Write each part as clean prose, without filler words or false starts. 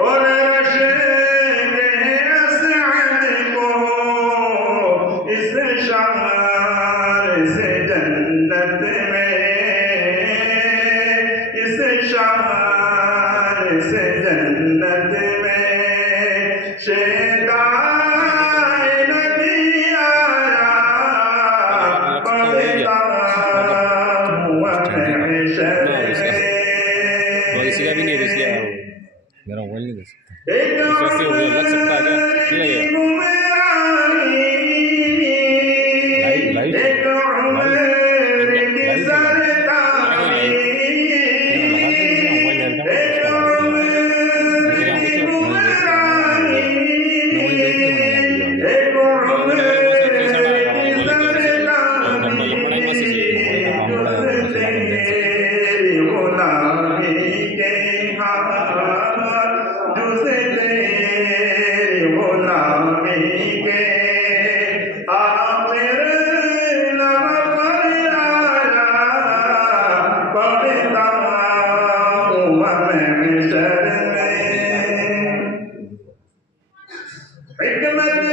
और रश्के असअद को इस शार से जन्नत में, इस शार से जन्नत में शेदाए नबी आया पढ़ता हुआ महशर में। इसी का भी नहीं इसलिए मेरा मोबाइल नहीं कर सकता, लग सकता है क्या? हिकमत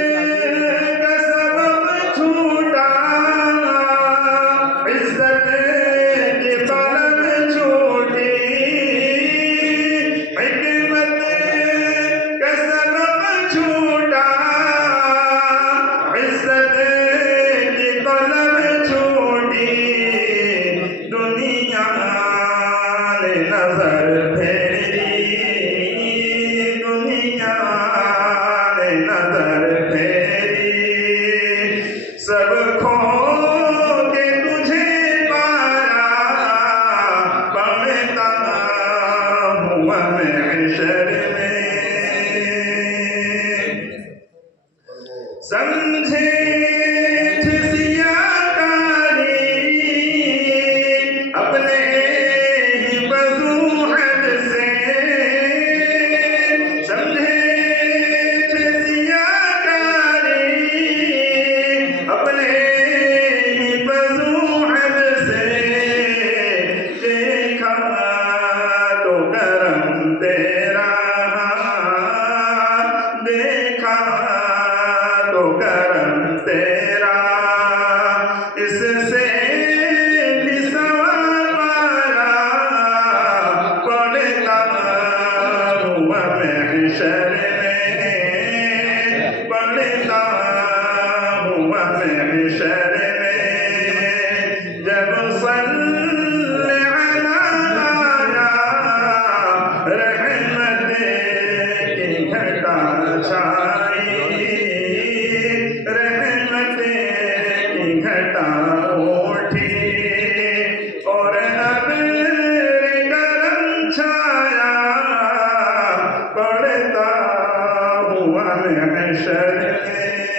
का सबब छूटा, इज्जत की तलब छूटी। हिकमत का सबब छूटा, इज्जत की तलब छूटी। दुनिया ने नजर फेरी, दुनिया नजर फेरी, सब खो के तुझे पाया पढ़ता हुआ महशर में। समझे सियाकारी अपने ही वजूहत से, समझे अपने ही वजूहत से। देखा तो करम तेरा, देखा तो करम तेरा। इससे भी सवाल पाया पढ़ता हुआ महशर में, पढ़ता हुआ महशर में। जब सल्ले अला आया रहमत की घटा छाई, रहमत की घटा उठी और अब्र करम छाया पढ़ता हुआ महशर में।